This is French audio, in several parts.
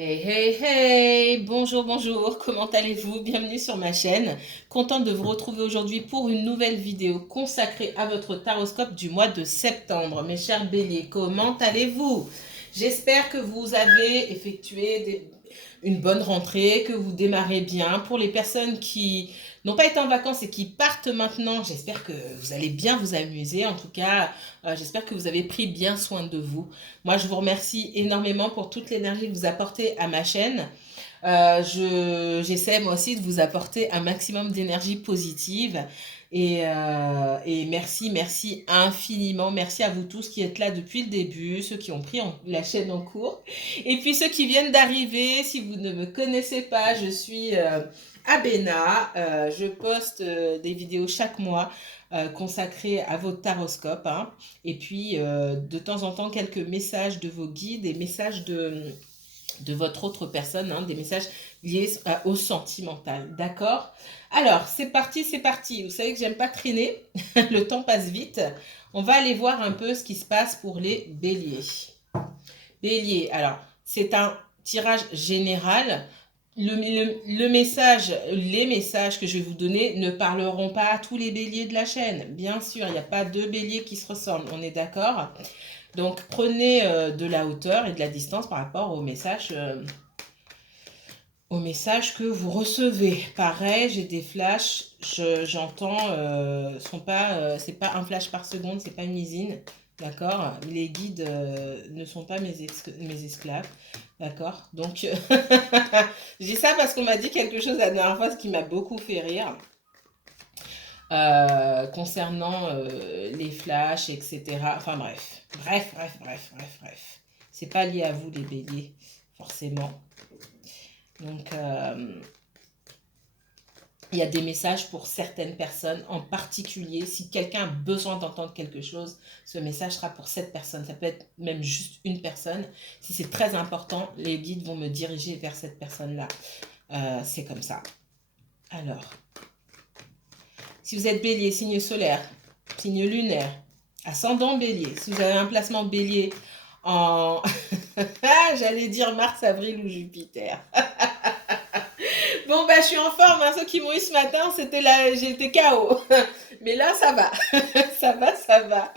Hey, hey, hey, bonjour, bonjour, comment allez-vous? Bienvenue sur ma chaîne. Contente de vous retrouver aujourd'hui pour une nouvelle vidéo consacrée à votre taroscope du mois de septembre. Mes chers béliers, comment allez-vous? J'espère que vous avez effectué une bonne rentrée, que vous démarrez bien. Pour les personnes qui n'ont pas été en vacances et qui partent maintenant, j'espère que vous allez bien vous amuser. En tout cas, j'espère que vous avez pris bien soin de vous. Moi, je vous remercie énormément pour toute l'énergie que vous apportez à ma chaîne. J'essaie moi aussi de vous apporter un maximum d'énergie positive. Et merci, merci infiniment. Merci à vous tous qui êtes là depuis le début, ceux qui ont pris la chaîne en cours. Et puis ceux qui viennent d'arriver, si vous ne me connaissez pas, je suis Abena. Je poste des vidéos chaque mois consacrées à votre taroscope, hein. Et puis de temps en temps quelques messages de vos guides et messages de votre autre personne, hein, des messages liés au sentimental. D'accord? Alors, c'est parti, c'est parti. Vous savez que j'aime pas traîner. Le temps passe vite. On va aller voir un peu ce qui se passe pour les béliers. Bélier, alors, c'est un tirage général. Le message, les messages que je vais vous donner ne parleront pas à tous les béliers de la chaîne. Bien sûr, il n'y a pas deux béliers qui se ressemblent. On est d'accord? Donc, prenez de la hauteur et de la distance par rapport au message que vous recevez. Pareil, j'ai des flashs, j'entends, c'est pas un flash par seconde, c'est pas une usine, d'accord? Les guides ne sont pas mes esclaves, d'accord? Donc, je dis ça parce qu'on m'a dit quelque chose la dernière fois, ce qui m'a beaucoup fait rire. Concernant les flashs, etc. Enfin bref. C'est pas lié à vous les béliers, forcément. Donc, il y a des messages pour certaines personnes en particulier. Si quelqu'un a besoin d'entendre quelque chose, ce message sera pour cette personne. Ça peut être même juste une personne. Si c'est très important, les guides vont me diriger vers cette personne-là. C'est comme ça. Alors, si vous êtes bélier, signe solaire, signe lunaire, ascendant bélier, si vous avez un placement bélier en... J'allais dire Mars, Avril ou Jupiter. Bon, bah, je suis en forme, hein. Ceux qui m'ont eu ce matin, j'étais KO. Mais là, ça va. Ça va.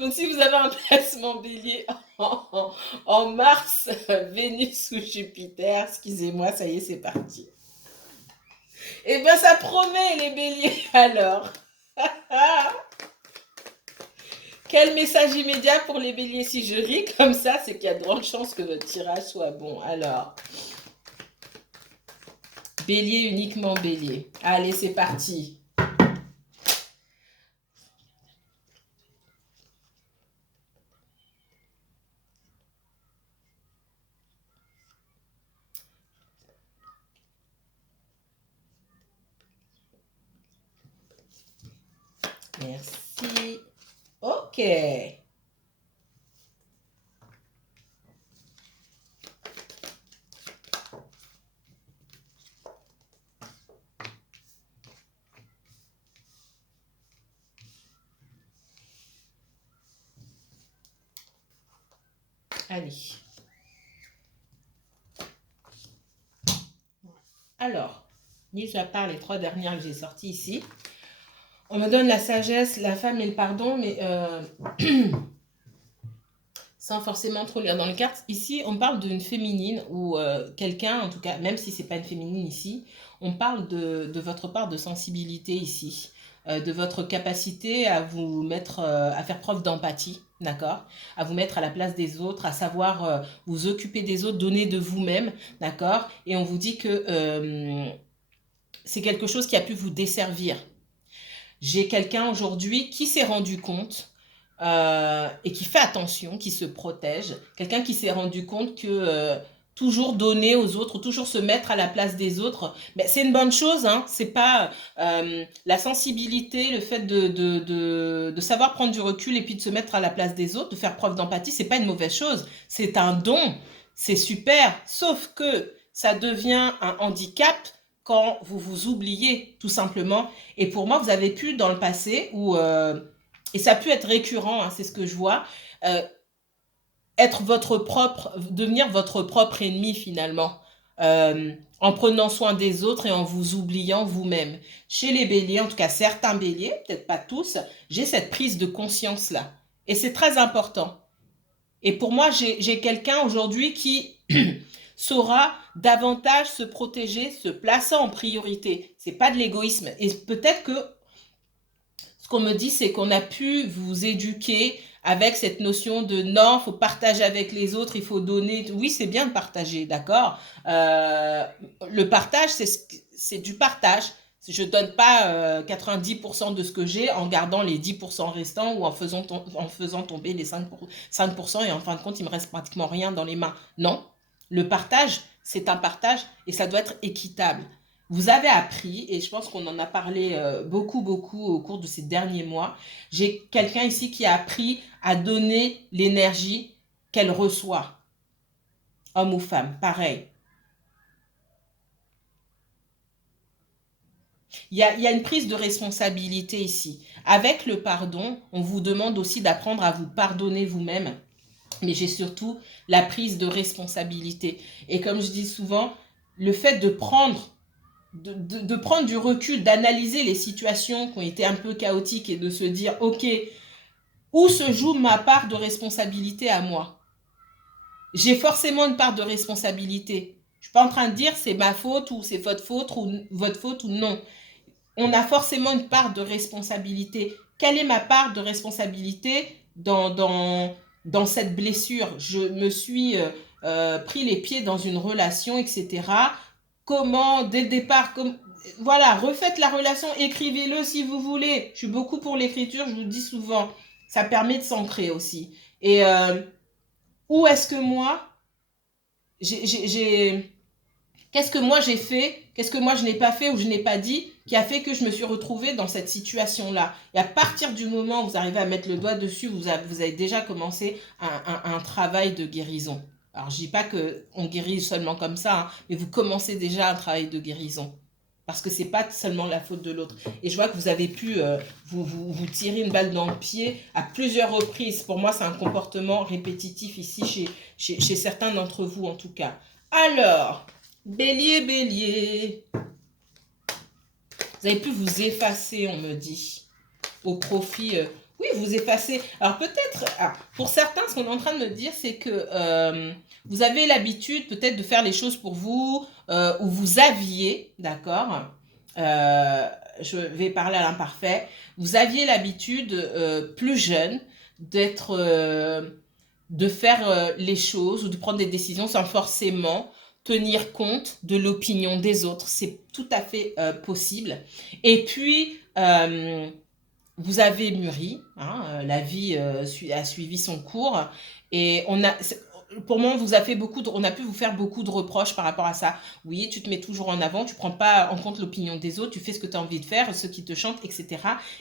Donc, si vous avez un placement bélier en Mars, Vénus ou Jupiter, excusez-moi, ça y est, c'est parti. Eh ben, ça promet, les béliers, alors. Quel message immédiat pour les béliers? Si je ris comme ça, c'est qu'il y a de grandes chances que votre tirage soit bon. Alors, bélier, uniquement bélier. Allez, c'est parti. Merci. Ok. Allez. Alors, mis à part les 3 dernières que j'ai sorties ici, on me donne la sagesse, la femme et le pardon, mais sans forcément trop lire dans les cartes. Ici, on parle d'une féminine ou quelqu'un, en tout cas, même si c'est pas une féminine ici, on parle de votre part de sensibilité ici, de votre capacité à vous mettre, à faire preuve d'empathie, d'accord? À vous mettre à la place des autres, à savoir vous occuper des autres, donner de vous-même, d'accord? Et on vous dit que c'est quelque chose qui a pu vous desservir. J'ai quelqu'un aujourd'hui qui s'est rendu compte et qui fait attention, qui se protège. Quelqu'un qui s'est rendu compte que toujours donner aux autres, toujours se mettre à la place des autres, ben, c'est une bonne chose. Hein. C'est pas la sensibilité, le fait de savoir prendre du recul et puis de se mettre à la place des autres, de faire preuve d'empathie, c'est pas une mauvaise chose. C'est un don, c'est super. Sauf que ça devient un handicap quand vous vous oubliez, tout simplement. Et pour moi, vous avez pu, dans le passé, et ça a pu être récurrent, hein, c'est ce que je vois, euh, devenir votre propre ennemi finalement, en prenant soin des autres et en vous oubliant vous-même. Chez les béliers, en tout cas certains béliers, peut-être pas tous, j'ai cette prise de conscience-là. Et c'est très important. Et pour moi, j'ai quelqu'un aujourd'hui qui saura davantage se protéger, se plaçant en priorité. C'est pas de l'égoïsme. Et peut-être que ce qu'on me dit, c'est qu'on a pu vous éduquer avec cette notion de non, il faut partager avec les autres, il faut donner. Oui, c'est bien de partager, d'accord. Le partage, c'est du partage. Je ne donne pas 90% de ce que j'ai en gardant les 10% restants ou en faisant tomber les 5% et en fin de compte, il me reste pratiquement rien dans les mains. Non, le partage, c'est un partage et ça doit être équitable. Vous avez appris, et je pense qu'on en a parlé beaucoup, beaucoup au cours de ces derniers mois, j'ai quelqu'un ici qui a appris à donner l'énergie qu'elle reçoit, homme ou femme, pareil. Il y a une prise de responsabilité ici. Avec le pardon, on vous demande aussi d'apprendre à vous pardonner vous-même, mais j'ai surtout la prise de responsabilité. Et comme je dis souvent, le fait de prendre prendre du recul, d'analyser les situations qui ont été un peu chaotiques et de se dire, ok, où se joue ma part de responsabilité à moi? J'ai forcément une part de responsabilité. Je suis pas en train de dire c'est ma faute ou c'est votre faute ou non. On a forcément une part de responsabilité. Quelle est ma part de responsabilité dans cette blessure? Je me suis pris les pieds dans une relation, etc. Comment, dès le départ, voilà, refaites la relation, écrivez-le si vous voulez. Je suis beaucoup pour l'écriture, je vous le dis souvent. Ça permet de s'ancrer aussi. Et où est-ce que moi, j'ai qu'est-ce que moi j'ai fait, qu'est-ce que moi je n'ai pas fait ou je n'ai pas dit qui a fait que je me suis retrouvée dans cette situation-là. Et à partir du moment où vous arrivez à mettre le doigt dessus, vous avez déjà commencé un travail de guérison. Alors je dis pas qu'on guérit seulement comme ça, hein, mais vous commencez déjà un travail de guérison. Parce que c'est pas seulement la faute de l'autre. Et je vois que vous avez pu vous tirer une balle dans le pied à plusieurs reprises. Pour moi, c'est un comportement répétitif ici chez certains d'entre vous en tout cas. Alors, bélier, bélier. Vous avez pu vous effacer, on me dit, au profit. Oui, vous effacez. Alors peut-être, pour certains, ce qu'on est en train de me dire, c'est que vous avez l'habitude peut-être de faire les choses pour vous, ou vous aviez, d'accord, je vais parler à l'imparfait, vous aviez l'habitude, plus jeune, de faire les choses ou de prendre des décisions sans forcément tenir compte de l'opinion des autres. C'est tout à fait possible. Et puis, vous avez mûri, hein, la vie a suivi son cours et pour moi, on a pu vous faire beaucoup de reproches par rapport à ça. Oui, tu te mets toujours en avant, tu prends pas en compte l'opinion des autres, tu fais ce que tu as envie de faire, ceux qui te chantent, etc.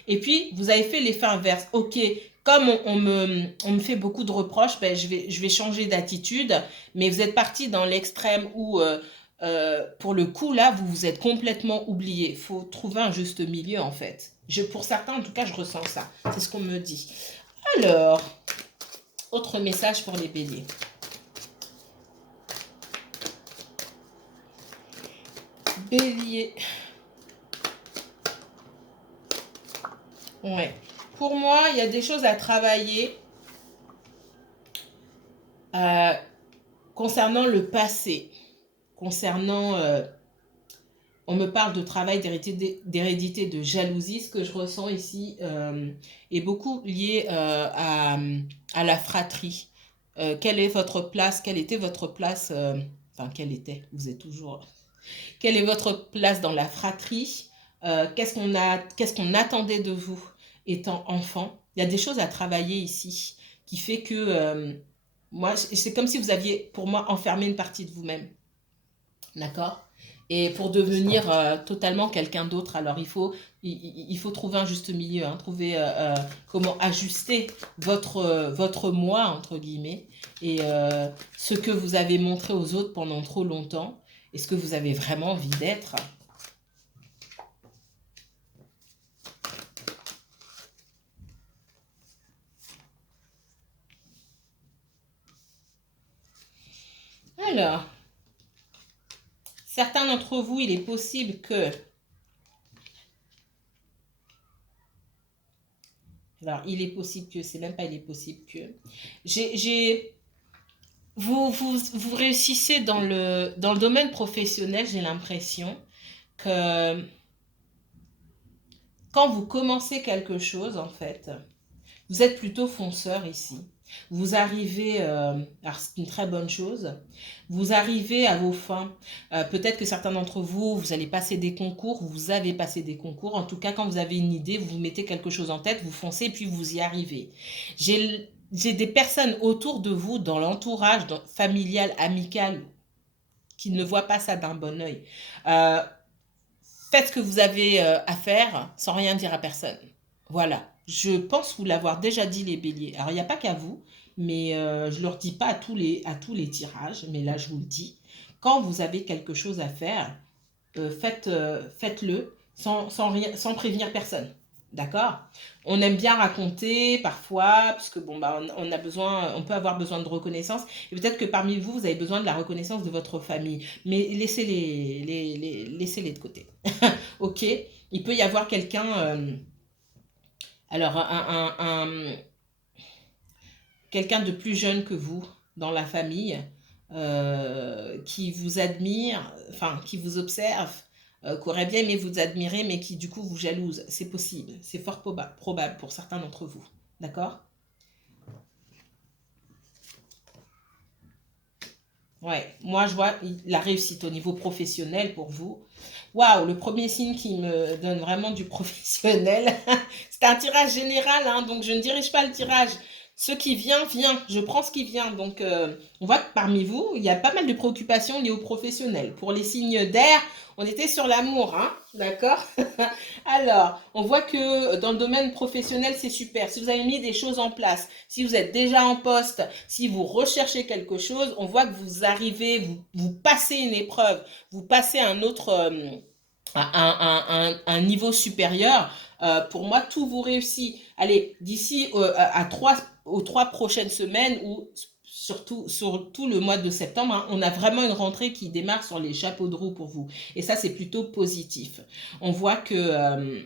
Et puis, vous avez fait l'effet inverse. Ok, comme on me fait beaucoup de reproches, ben, je vais changer d'attitude, mais vous êtes parti dans l'extrême où, pour le coup, là, vous vous êtes complètement oublié. Il faut trouver un juste milieu, en fait. Pour certains, en tout cas, je ressens ça. C'est ce qu'on me dit. Alors, autre message pour les béliers. Bélier. Ouais. Pour moi, il y a des choses à travailler euh, concernant le passé. Concernant... on me parle de travail d'hérédité, de jalousie. Ce que je ressens ici est beaucoup lié à la fratrie. Quelle est votre place? Quelle était votre place? Enfin, quelle était? Vous êtes toujours... Quelle est votre place dans la fratrie? Qu'est-ce qu'on attendait de vous étant enfant? Il y a des choses à travailler ici qui fait que moi, c'est comme si vous aviez, pour moi, enfermé une partie de vous-même. D'accord? Et pour devenir totalement quelqu'un d'autre, alors il faut trouver un juste milieu, hein, trouver comment ajuster votre moi, entre guillemets, et ce que vous avez montré aux autres pendant trop longtemps, et ce que vous avez vraiment envie d'être. Alors, certains d'entre vous, il est possible que... Alors, il est possible que... C'est même pas il est possible que... Vous réussissez dans le domaine professionnel, j'ai l'impression que quand vous commencez quelque chose, en fait, vous êtes plutôt fonceur ici. Vous arrivez, alors c'est une très bonne chose, vous arrivez à vos fins. Peut-être que certains d'entre vous, vous allez passer des concours, vous avez passé des concours. En tout cas, quand vous avez une idée, vous mettez quelque chose en tête, vous foncez, puis vous y arrivez. J'ai des personnes autour de vous, dans l'entourage familial, amical, qui ne voient pas ça d'un bon oeil. Euh, Faites ce que vous avez à faire sans rien dire à personne. Voilà. Je pense vous l'avoir déjà dit, les béliers. Alors, il n'y a pas qu'à vous, mais je ne leur dis pas à tous les tirages, mais là, je vous le dis. Quand vous avez quelque chose à faire, faites-le sans prévenir personne. D'accord? On aime bien raconter parfois, parce que bon, bah, on a besoin, on peut avoir besoin de reconnaissance. Et peut-être que parmi vous, vous avez besoin de la reconnaissance de votre famille. Mais laissez-les de côté. Ok? Il peut y avoir quelqu'un, alors quelqu'un de plus jeune que vous dans la famille, qui vous admire, enfin, qui vous observe, qui aurait bien aimé vous admirer, mais qui du coup vous jalouse. C'est possible, c'est fort probable pour certains d'entre vous. D'accord? Ouais, moi je vois la réussite au niveau professionnel pour vous. Waouh, le premier signe qui me donne vraiment du professionnel, c'est un tirage général, hein, donc je ne dirige pas le tirage. Ce qui vient, vient. Je prends ce qui vient. Donc, on voit que parmi vous, il y a pas mal de préoccupations liées au professionnel. Pour les signes d'air, on était sur l'amour, hein, d'accord? Alors, on voit que dans le domaine professionnel, c'est super. Si vous avez mis des choses en place, si vous êtes déjà en poste, si vous recherchez quelque chose, on voit que vous arrivez, vous passez une épreuve, vous passez un autre, un niveau supérieur. Pour moi, tout vous réussit. Allez, d'ici aux 3 prochaines semaines ou surtout le mois de septembre, hein, on a vraiment une rentrée qui démarre sur les chapeaux de roue pour vous. Et ça, c'est plutôt positif. On voit que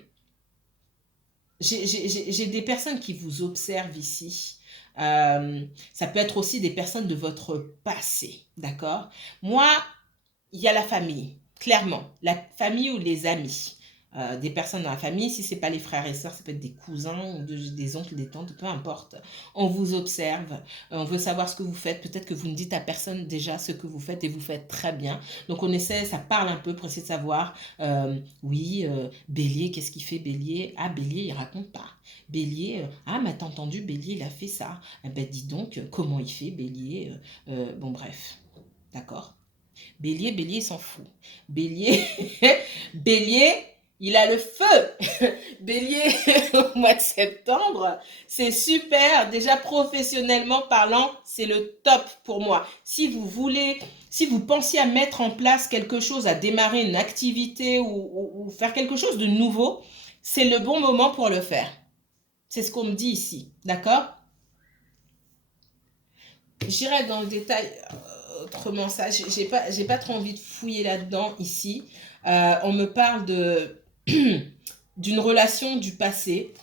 j'ai des personnes qui vous observent ici. Ça peut être aussi des personnes de votre passé, d'accord? Moi, il y a la famille, clairement. La famille ou les amis. Des personnes dans la famille, si ce n'est pas les frères et sœurs, ça peut être des cousins ou des oncles, des tantes, peu importe. On vous observe, on veut savoir ce que vous faites. Peut-être que vous ne dites à personne déjà ce que vous faites et vous faites très bien. Donc on essaie, ça parle un peu pour essayer de savoir, oui, Bélier, qu'est-ce qu'il fait Bélier? Ah, Bélier, il raconte pas. Bélier, ah, mais t'as entendu, Bélier, il a fait ça. Eh ben, dis donc, comment il fait Bélier? Bon, bref, d'accord. Bélier, Bélier, il s'en fout. Bélier, Bélier, il a le feu. Bélier, au mois de septembre, c'est super. Déjà, professionnellement parlant, c'est le top pour moi. Si vous voulez, si vous pensiez à mettre en place quelque chose, à démarrer une activité ou faire quelque chose de nouveau, c'est le bon moment pour le faire. C'est ce qu'on me dit ici. D'accord? J'irai dans le détail autrement ça. J'ai pas trop envie de fouiller là-dedans ici. On me parle d'une relation du passé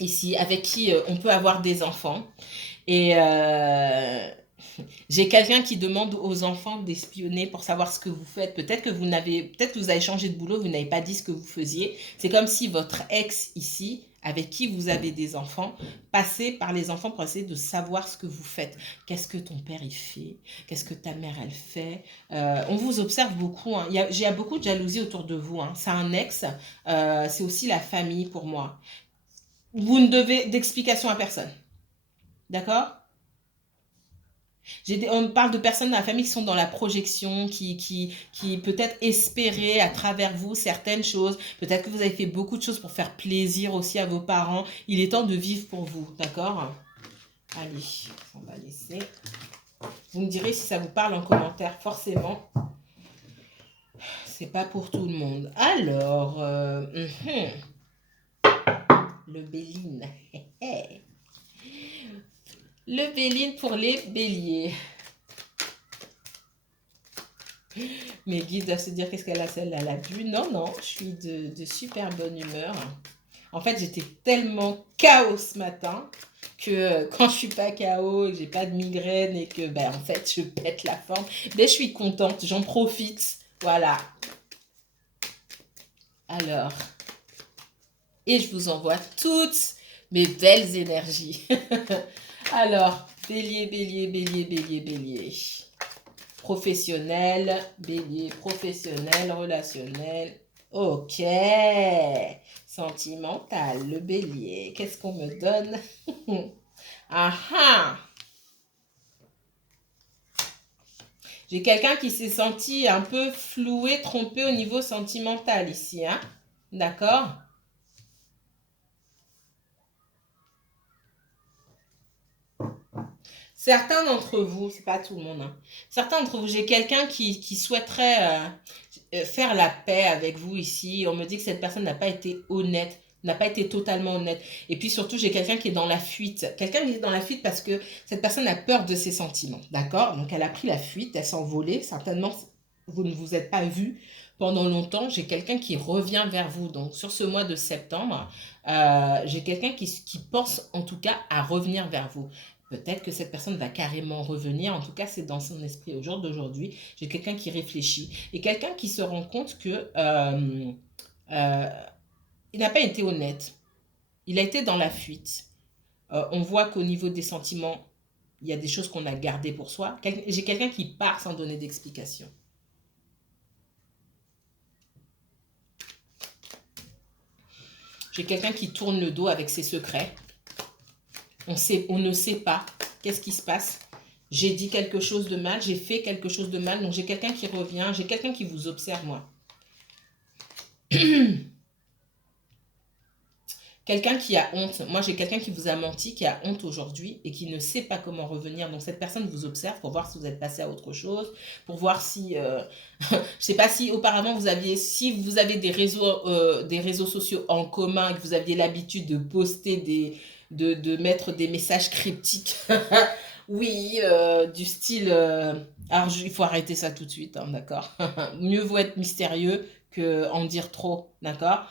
ici avec qui on peut avoir des enfants. Et j'ai quelqu'un qui demande aux enfants d'espionner pour savoir ce que vous faites. Peut-être que vous avez changé de boulot, vous n'avez pas dit ce que vous faisiez. C'est comme si votre ex ici, avec qui vous avez des enfants, passait par les enfants pour essayer de savoir ce que vous faites. Qu'est-ce que ton père il fait? Qu'est-ce que ta mère elle fait? On vous observe beaucoup, hein. J'ai beaucoup de jalousie autour de vous, hein. C'est un ex, c'est aussi la famille pour moi. Vous ne devez d'explication à personne. D'accord? On parle de personnes dans la famille qui sont dans la projection, qui peut-être espéraient à travers vous certaines choses. Peut-être que vous avez fait beaucoup de choses pour faire plaisir aussi à vos parents. Il est temps de vivre pour vous, d'accord? Allez, on va laisser. Vous me direz si ça vous parle en commentaire, forcément. C'est pas pour tout le monde. Alors, le Béline. Le Béline pour les béliers. Mes guides doivent se dire qu'est-ce qu'elle a, celle-là, elle a bu. Non, non, je suis de super bonne humeur. En fait, j'étais tellement KO ce matin que quand je suis pas KO, que j'ai pas de migraine et que, ben, en fait, je pète la forme, ben, je suis contente, j'en profite. Voilà. Alors, et je vous envoie toutes mes belles énergies. Alors, bélier, bélier, bélier, bélier, bélier. Professionnel, bélier, professionnel, relationnel. Ok. Sentimental, le bélier. Qu'est-ce qu'on me donne? Ah ah. J'ai quelqu'un qui s'est senti un peu floué, trompé au niveau sentimental ici, hein? D'accord? Certains d'entre vous, c'est pas tout le monde, hein. Certains d'entre vous, j'ai quelqu'un qui souhaiterait faire la paix avec vous ici. On me dit que cette personne n'a pas été honnête, n'a pas été totalement honnête. Et puis surtout, j'ai quelqu'un qui est dans la fuite. Quelqu'un qui est dans la fuite parce que cette personne a peur de ses sentiments. D'accord? Donc elle a pris la fuite, elle s'est envolée. Certainement, vous ne vous êtes pas vu pendant longtemps. J'ai quelqu'un qui revient vers vous. Donc sur ce mois de septembre, j'ai quelqu'un qui pense en tout cas à revenir vers vous. Peut-être que cette personne va carrément revenir. En tout cas, c'est dans son esprit au jour d'aujourd'hui. J'ai quelqu'un qui réfléchit et quelqu'un qui se rend compte que euh, il n'a pas été honnête. Il a été dans la fuite. On voit qu'au niveau des sentiments, il y a des choses qu'on a gardées pour soi. J'ai quelqu'un qui part sans donner d'explication. J'ai quelqu'un qui tourne le dos avec ses secrets. On ne sait pas qu'est-ce qui se passe. J'ai dit quelque chose de mal, j'ai fait quelque chose de mal, donc j'ai quelqu'un qui revient, j'ai quelqu'un qui vous observe, moi. Quelqu'un qui a honte. Moi, j'ai quelqu'un qui vous a menti, qui a honte aujourd'hui et qui ne sait pas comment revenir. Donc, cette personne vous observe pour voir si vous êtes passé à autre chose, pour voir si, je sais pas si auparavant vous aviez, si vous avez des réseaux sociaux en commun et que vous aviez l'habitude de poster de mettre des messages cryptiques. Oui, du style. Alors, il faut arrêter ça tout de suite, hein, d'accord? Mieux vaut être mystérieux que en dire trop, d'accord?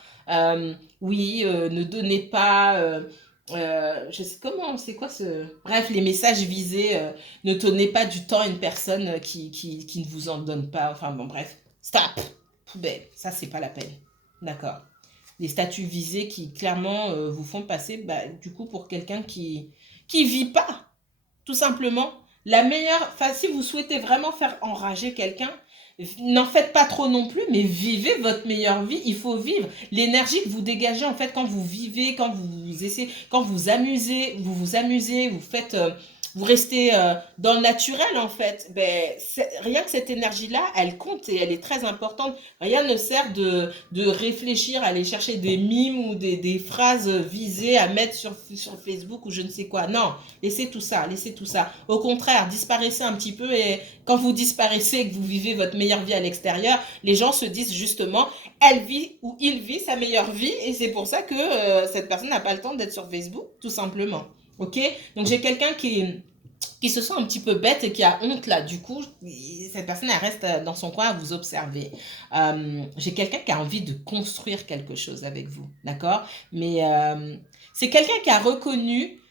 Oui, ne donnez pas. Je sais comment, c'est quoi ce. Bref, les messages visés, ne donnez pas du temps à une personne qui ne vous en donne pas. Enfin bon, bref, stop, poubelle, ça c'est pas la peine. D'accord. Les statuts visés qui clairement vous font passer bah, du coup pour quelqu'un qui vit pas, tout simplement. La meilleure, enfin si vous souhaitez vraiment faire enrager quelqu'un, n'en faites pas trop non plus, mais vivez votre meilleure vie. Il faut vivre. L'énergie que vous dégagez, en fait, quand vous vivez, quand vous essayez, quand vous amusez, vous amusez, vous faites, vous restez dans le naturel, en fait. Ben, rien que cette énergie-là, elle compte et elle est très importante. Rien ne sert de réfléchir, aller chercher des mimes ou des phrases visées à mettre sur Facebook ou je ne sais quoi. Non, laissez tout ça, laissez tout ça. Au contraire, disparaissez un petit peu et quand vous disparaissez et que vous vivez votre meilleure vie à l'extérieur, les gens se disent justement, elle vit ou il vit sa meilleure vie et c'est pour ça que cette personne n'a pas le temps d'être sur Facebook, tout simplement. Ok? Donc j'ai quelqu'un qui se sent un petit peu bête et qui a honte là. Du coup, cette personne, elle reste dans son coin à vous observer. J'ai quelqu'un qui a envie de construire quelque chose avec vous, d'accord? Mais c'est quelqu'un qui a reconnu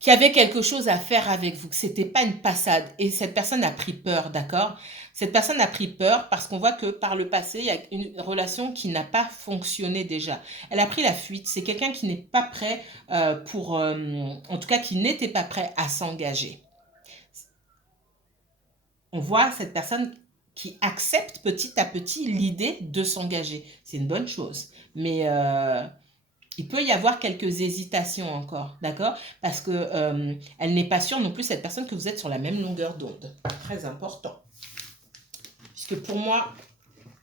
qu'il y avait quelque chose à faire avec vous, que c'était pas une passade. Et cette personne a pris peur, d'accord? Cette personne a pris peur parce qu'on voit que par le passé, il y a une relation qui n'a pas fonctionné déjà. Elle a pris la fuite. C'est quelqu'un qui n'est pas prêt en tout cas, qui n'était pas prêt à s'engager. On voit cette personne qui accepte petit à petit l'idée de s'engager. C'est une bonne chose. Mais il peut y avoir quelques hésitations encore, d'accord? Parce que elle n'est pas sûre non plus, cette personne, que vous êtes sur la même longueur d'onde. Très important. Puisque pour moi,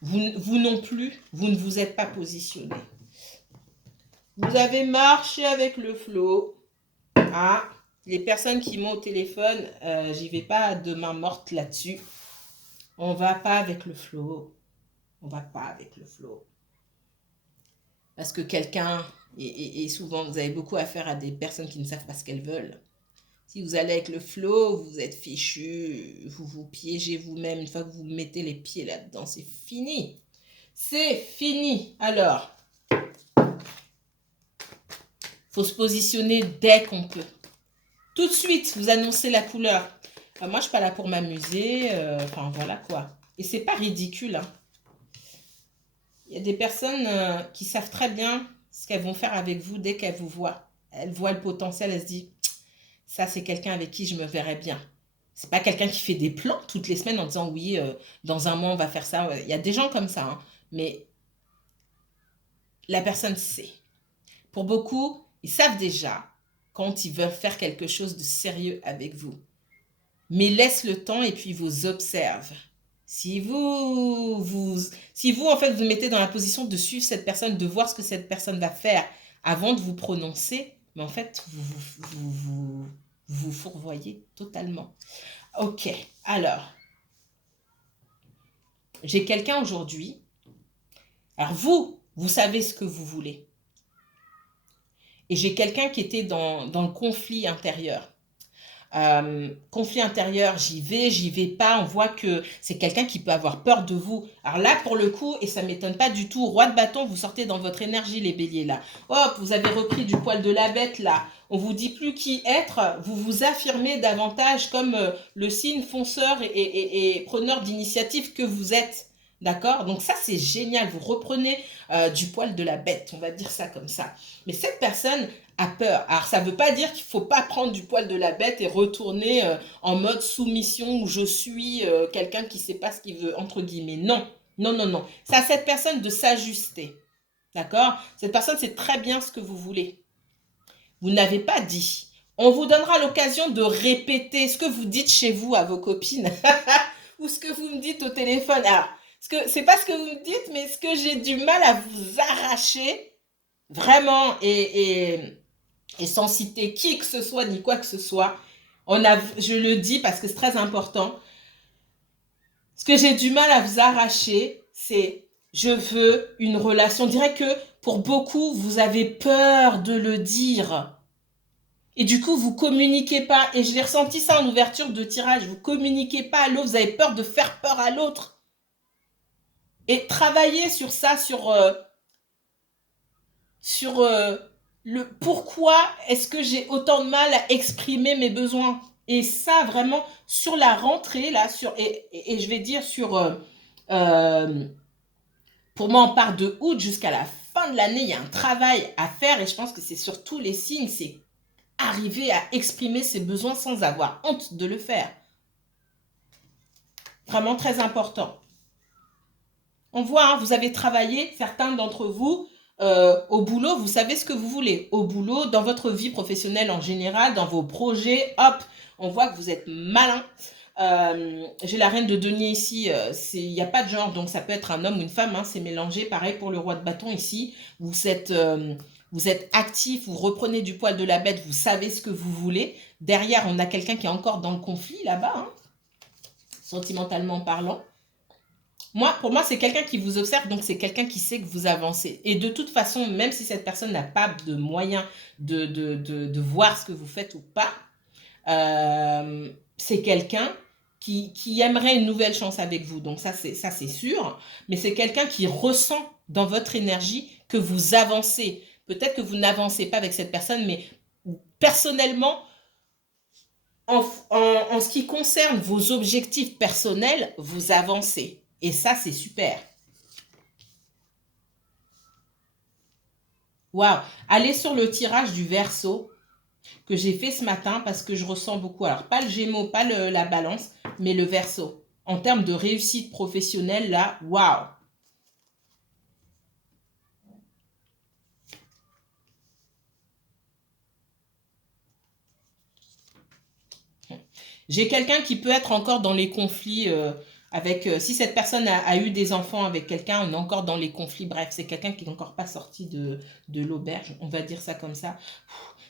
vous non plus, vous ne vous êtes pas positionné. Vous avez marché avec le flow. Ah, les personnes qui m'ont au téléphone, j'y vais pas de main morte là-dessus. On va pas avec le flow. On va pas avec le flow. Parce que quelqu'un, et souvent vous avez beaucoup affaire à des personnes qui ne savent pas ce qu'elles veulent. Si vous allez avec le flow, vous êtes fichu, vous vous piégez vous-même. Une fois que vous mettez les pieds là-dedans, c'est fini. C'est fini. Alors, faut se positionner dès qu'on peut. Tout de suite, vous annoncez la couleur. Moi, je suis pas là pour m'amuser. Enfin, voilà quoi. Et c'est pas ridicule. Hein. Il y a des personnes qui savent très bien ce qu'elles vont faire avec vous dès qu'elles vous voient. Elles voient le potentiel, elles se disent, ça, c'est quelqu'un avec qui je me verrais bien. C'est pas quelqu'un qui fait des plans toutes les semaines en disant, oui, dans un mois, on va faire ça. Il y a des gens comme ça. Hein. Mais la personne sait. Pour beaucoup, ils savent déjà quand ils veulent faire quelque chose de sérieux avec vous. Mais laisse le temps et puis vous observe. Si vous, en fait, vous mettez dans la position de suivre cette personne, de voir ce que cette personne va faire avant de vous prononcer, mais en fait, vous fourvoyez totalement. Ok, alors, j'ai quelqu'un aujourd'hui. Alors vous savez ce que vous voulez. Et j'ai quelqu'un qui était dans le conflit intérieur. Conflit intérieur, j'y vais pas, on voit que c'est quelqu'un qui peut avoir peur de vous. Alors là, pour le coup, et ça m'étonne pas du tout, roi de bâton, vous sortez dans votre énergie, les béliers, là. Hop, vous avez repris du poil de la bête, là. On vous dit plus qui être, vous vous affirmez davantage comme le signe fonceur et preneur d'initiative que vous êtes. D'accord? Donc ça, c'est génial. Vous reprenez du poil de la bête, on va dire ça comme ça. Mais cette personne a peur. Alors, ça ne veut pas dire qu'il ne faut pas prendre du poil de la bête et retourner en mode soumission où je suis quelqu'un qui ne sait pas ce qu'il veut, entre guillemets. Non, non, non, non. C'est à cette personne de s'ajuster. D'accord? Cette personne sait très bien ce que vous voulez. Vous n'avez pas dit. On vous donnera l'occasion de répéter ce que vous dites chez vous à vos copines ou ce que vous me dites au téléphone. Alors, c'est pas ce que vous me dites, mais ce que j'ai du mal à vous arracher, vraiment, et sans citer qui que ce soit ni quoi que ce soit, je le dis parce que c'est très important, ce que j'ai du mal à vous arracher, c'est je veux une relation. On dirait que pour beaucoup, vous avez peur de le dire. Et du coup, vous communiquez pas. Et je l'ai ressenti ça en ouverture de tirage. Vous communiquez pas à l'autre. Vous avez peur de faire peur à l'autre. Et travaillez sur ça, sur le pourquoi est-ce que j'ai autant de mal à exprimer mes besoins. Et ça, vraiment, sur la rentrée, là, et je vais dire pour moi, on part de août jusqu'à la fin de l'année, il y a un travail à faire et je pense que c'est sur tous les signes, c'est arriver à exprimer ses besoins sans avoir honte de le faire. Vraiment très important. On voit, hein, vous avez travaillé, certains d'entre vous, au boulot, vous savez ce que vous voulez. Au boulot, dans votre vie professionnelle en général, dans vos projets, hop, on voit que vous êtes malin. J'ai la reine de denier ici, il n'y a pas de genre, donc ça peut être un homme ou une femme, hein, c'est mélangé. Pareil pour le roi de bâton ici, vous êtes actif, vous reprenez du poil de la bête, vous savez ce que vous voulez. Derrière, on a quelqu'un qui est encore dans le conflit là-bas, hein, sentimentalement parlant. Pour moi, c'est quelqu'un qui vous observe, donc c'est quelqu'un qui sait que vous avancez. Et de toute façon, même si cette personne n'a pas de moyen de voir ce que vous faites ou pas, c'est quelqu'un qui aimerait une nouvelle chance avec vous. Donc ça, c'est sûr. Mais c'est quelqu'un qui ressent dans votre énergie que vous avancez. Peut-être que vous n'avancez pas avec cette personne, mais personnellement, en ce qui concerne vos objectifs personnels, vous avancez. Et ça, c'est super. Waouh! Allez sur le tirage du Verseau que j'ai fait ce matin parce que je ressens beaucoup. Alors, pas le Gémeaux, pas la Balance, mais le Verseau. En termes de réussite professionnelle, là, waouh! J'ai quelqu'un qui peut être encore dans les conflits si cette personne a eu des enfants avec quelqu'un, on est encore dans les conflits. Bref, c'est quelqu'un qui n'est encore pas sorti de l'auberge, on va dire ça comme ça.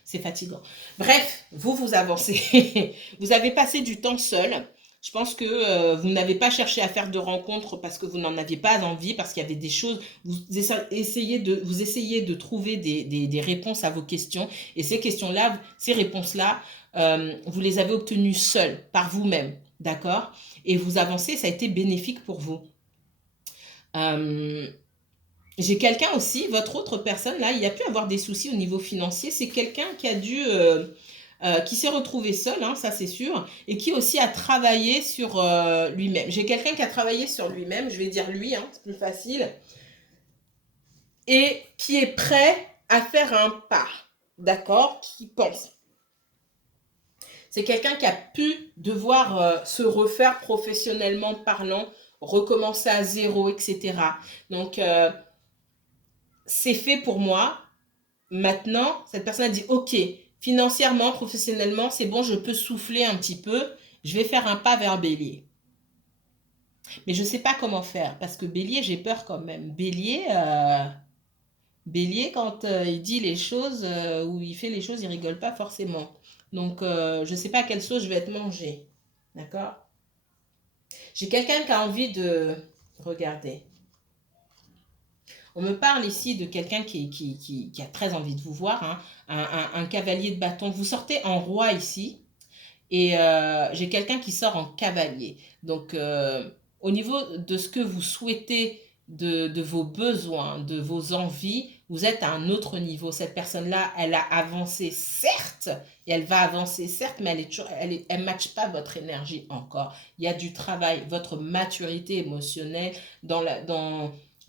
C'est fatigant. Bref, vous avancez. Vous avez passé du temps seul. Je pense que vous n'avez pas cherché à faire de rencontres parce que vous n'en aviez pas envie, parce qu'il y avait des choses. Vous essayez de trouver des réponses à vos questions. Et ces questions-là, ces réponses-là, vous les avez obtenus seuls, par vous-même, d'accord? Et vous avancez, ça a été bénéfique pour vous. J'ai quelqu'un aussi, votre autre personne, là, il y a pu avoir des soucis au niveau financier. C'est quelqu'un qui a dû, qui s'est retrouvé seul, hein, ça c'est sûr, et qui aussi a travaillé sur lui-même. J'ai quelqu'un qui a travaillé sur lui-même, je vais dire lui, hein, c'est plus facile, et qui est prêt à faire un pas, d'accord? Qui pense. C'est quelqu'un qui a pu devoir se refaire professionnellement parlant, recommencer à zéro, etc. Donc, c'est fait pour moi. Maintenant, cette personne a dit, OK, financièrement, professionnellement, c'est bon, je peux souffler un petit peu. Je vais faire un pas vers Bélier. Mais je ne sais pas comment faire, parce que Bélier, j'ai peur quand même. Bélier, quand il dit les choses ou il fait les choses, il rigole pas forcément. Donc, je ne sais pas à quelle sauce je vais être mangée. D'accord? J'ai quelqu'un qui a envie de... Regardez. On me parle ici de quelqu'un qui a très envie de vous voir, hein, un cavalier de bâton. Vous sortez en roi ici et j'ai quelqu'un qui sort en cavalier. Donc, au niveau de ce que vous souhaitez, de vos besoins, de vos envies, vous êtes à un autre niveau. Cette personne-là, elle a avancé, certes, et elle va avancer, certes, mais elle matche pas votre énergie encore. Il y a du travail, votre maturité émotionnelle dans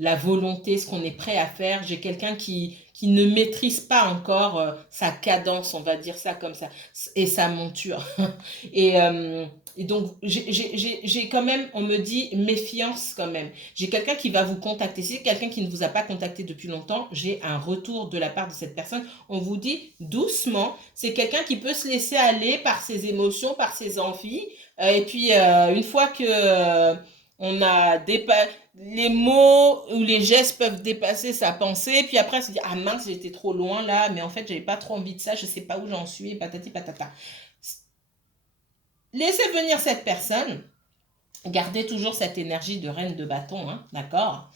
la volonté, ce qu'on est prêt à faire. J'ai quelqu'un qui ne maîtrise pas encore sa cadence, on va dire ça comme ça, et sa monture. Et, euh, et donc, j'ai quand même, on me dit méfiance quand même. J'ai quelqu'un qui va vous contacter. Si c'est quelqu'un qui ne vous a pas contacté depuis longtemps, j'ai un retour de la part de cette personne. On vous dit doucement, c'est quelqu'un qui peut se laisser aller par ses émotions, par ses envies. Et puis, une fois que on a dépassé les mots ou les gestes peuvent dépasser sa pensée, puis après se dire ah mince j'étais trop loin là, mais en fait j'avais pas trop envie de ça, je sais pas où j'en suis, patati patata. Laissez venir cette personne, gardez toujours cette énergie de reine de bâton, hein, d'accord?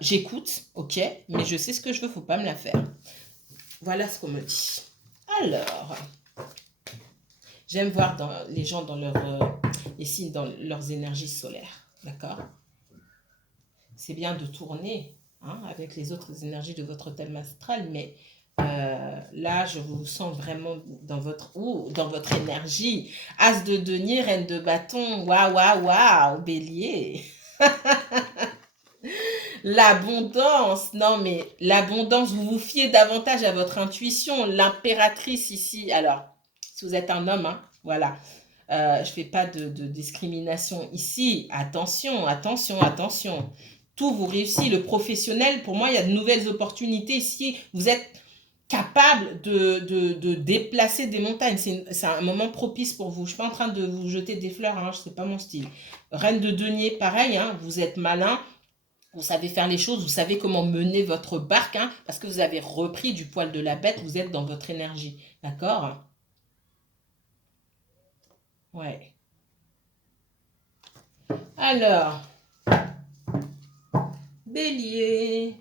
J'écoute, ok, mais je sais ce que je veux, faut pas me la faire. Voilà ce qu'on me dit. Alors, j'aime voir les gens dans les signes dans leurs énergies solaires, d'accord? C'est bien de tourner hein, avec les autres énergies de votre thème astral, mais là, je vous sens vraiment dans votre énergie. As de denier, reine de bâton, waouh, waouh, waouh, bélier. L'abondance, non mais l'abondance, vous vous fiez davantage à votre intuition, l'impératrice ici. Alors, si vous êtes un homme, hein, voilà, je ne fais pas de discrimination ici. Attention, attention, attention. Tout vous réussit. Le professionnel, pour moi, il y a de nouvelles opportunités ici. Vous êtes capable de déplacer des montagnes. C'est un moment propice pour vous. Je ne suis pas en train de vous jeter des fleurs, hein, ce n'est pas mon style. Reine de denier, pareil, hein, vous êtes malin. Vous savez faire les choses, vous savez comment mener votre barque, hein, parce que vous avez repris du poil de la bête, vous êtes dans votre énergie. D'accord? Ouais. Alors, Bélier.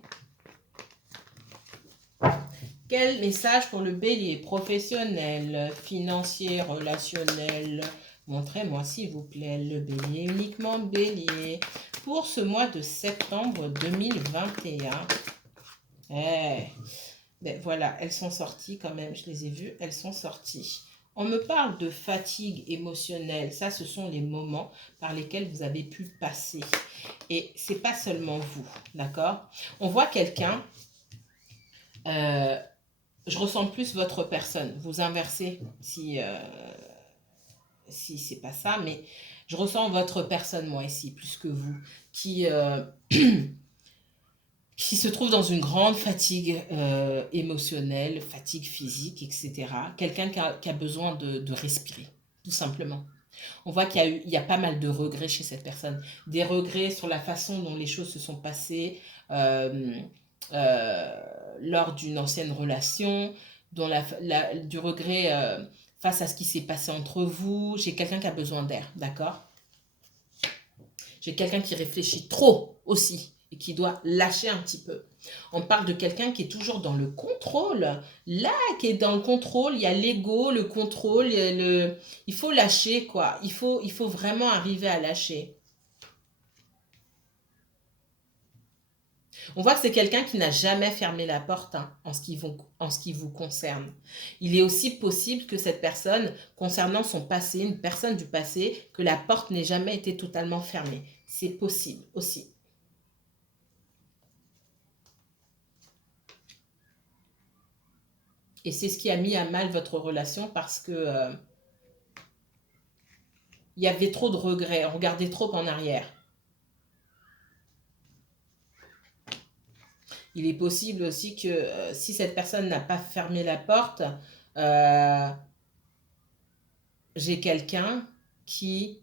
Quel message pour le Bélier? Professionnel, financier, relationnel. Montrez-moi s'il vous plaît le Bélier, uniquement Bélier. Pour ce mois de septembre 2021. Ben voilà, elles sont sorties quand même, je les ai vues, elles sont sorties. On me parle de fatigue émotionnelle. Ça, ce sont les moments par lesquels vous avez pu passer. Et c'est pas seulement vous, d'accord? On voit quelqu'un, je ressens plus votre personne. Vous inversez si c'est pas ça, mais je ressens votre personne, moi, ici, plus que vous, qui se trouve dans une grande fatigue émotionnelle, fatigue physique, etc. Quelqu'un qui a besoin de respirer, tout simplement. On voit il y a pas mal de regrets chez cette personne. Des regrets sur la façon dont les choses se sont passées euh, euh, lors d'une ancienne relation, du regret face à ce qui s'est passé entre vous. J'ai quelqu'un qui a besoin d'air, d'accord? J'ai quelqu'un qui réfléchit trop aussi. et qui doit lâcher un petit peu. On parle de quelqu'un qui est toujours dans le contrôle. Là, qui est dans le contrôle, il y a l'ego, le contrôle, il faut lâcher, quoi. Il faut vraiment arriver à lâcher. On voit que c'est quelqu'un qui n'a jamais fermé la porte, hein, en ce qui vous concerne. Il est aussi possible que cette personne, concernant son passé, une personne du passé, que la porte n'ait jamais été totalement fermée. C'est possible aussi. Et c'est ce qui a mis à mal votre relation parce que il y avait trop de regrets, on regardait trop en arrière. Il est possible aussi que si cette personne n'a pas fermé la porte, euh, j'ai quelqu'un qui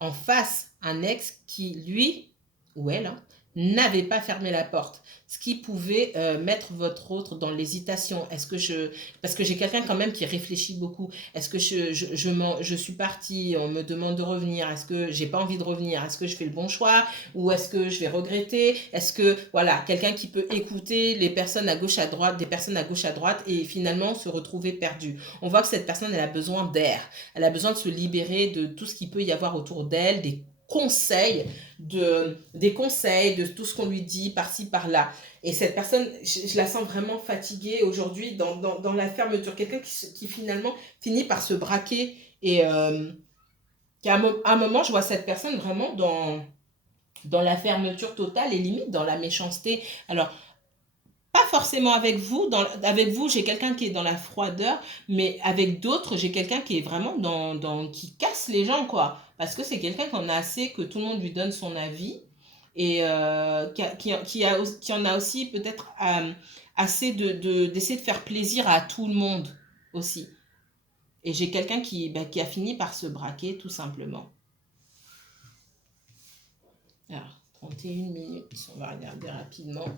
en face, un ex qui, lui ou elle, hein, n'avait pas fermé la porte, ce qui pouvait mettre votre autre dans l'hésitation. Est-ce que je... Parce que j'ai quelqu'un quand même qui réfléchit beaucoup. Est-ce que je suis partie, on me demande de revenir, est-ce que j'ai pas envie de revenir, est-ce que je fais le bon choix ou est-ce que je vais regretter, est-ce que... Voilà, quelqu'un qui peut écouter les personnes à gauche à droite, des personnes à gauche à droite et finalement se retrouver perdu. On voit que cette personne, elle a besoin d'air, elle a besoin de se libérer de tout ce qu'il peut y avoir autour d'elle, des conseils, de tout ce qu'on lui dit par-ci, par-là. Et cette personne, je la sens vraiment fatiguée aujourd'hui dans la fermeture. Quelqu'un qui finalement finit par se braquer et qu'à un moment, je vois cette personne vraiment dans la fermeture totale et limite dans la méchanceté. Alors, pas forcément avec vous. Avec vous, j'ai quelqu'un qui est dans la froideur, mais avec d'autres, j'ai quelqu'un qui est vraiment qui casse les gens, quoi. Parce que c'est quelqu'un qui en a assez que tout le monde lui donne son avis et qui en a aussi peut-être assez d'essayer de faire plaisir à tout le monde aussi. Et j'ai quelqu'un qui a fini par se braquer, tout simplement. Alors, 31 minutes, on va regarder rapidement.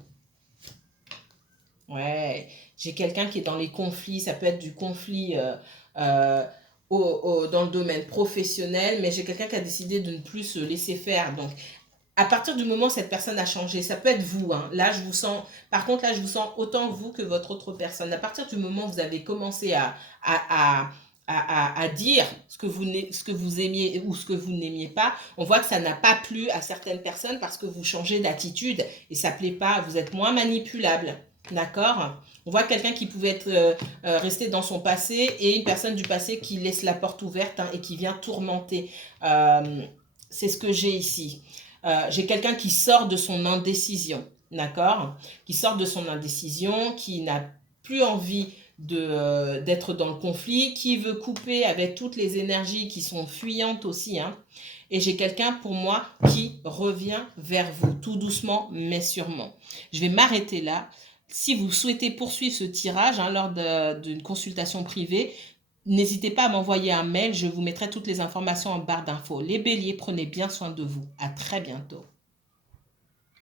Ouais, j'ai quelqu'un qui est dans les conflits, ça peut être du conflit euh, dans le domaine professionnel, mais j'ai quelqu'un qui a décidé de ne plus se laisser faire. Donc, à partir du moment où cette personne a changé, ça peut être vous, hein. Là, je vous sens, par contre, là, je vous sens autant vous que votre autre personne. À partir du moment où vous avez commencé à dire ce que vous aimiez ou ce que vous n'aimiez pas, on voit que ça n'a pas plu à certaines personnes parce que vous changez d'attitude et ça ne plaît pas, vous êtes moins manipulable. D'accord? On voit quelqu'un qui pouvait être resté dans son passé et une personne du passé qui laisse la porte ouverte, hein, et qui vient tourmenter. Euh, c'est ce que j'ai ici. J'ai quelqu'un qui sort de son indécision, d'accord? Qui sort de son indécision, qui n'a plus envie d'être dans le conflit, qui veut couper avec toutes les énergies qui sont fuyantes aussi, hein. Et j'ai quelqu'un pour moi qui revient vers vous, tout doucement mais sûrement. Je vais m'arrêter là. Si vous souhaitez poursuivre ce tirage, hein, lors d'une consultation privée, n'hésitez pas à m'envoyer un mail, je vous mettrai toutes les informations en barre d'infos. Les béliers, prenez bien soin de vous. À très bientôt.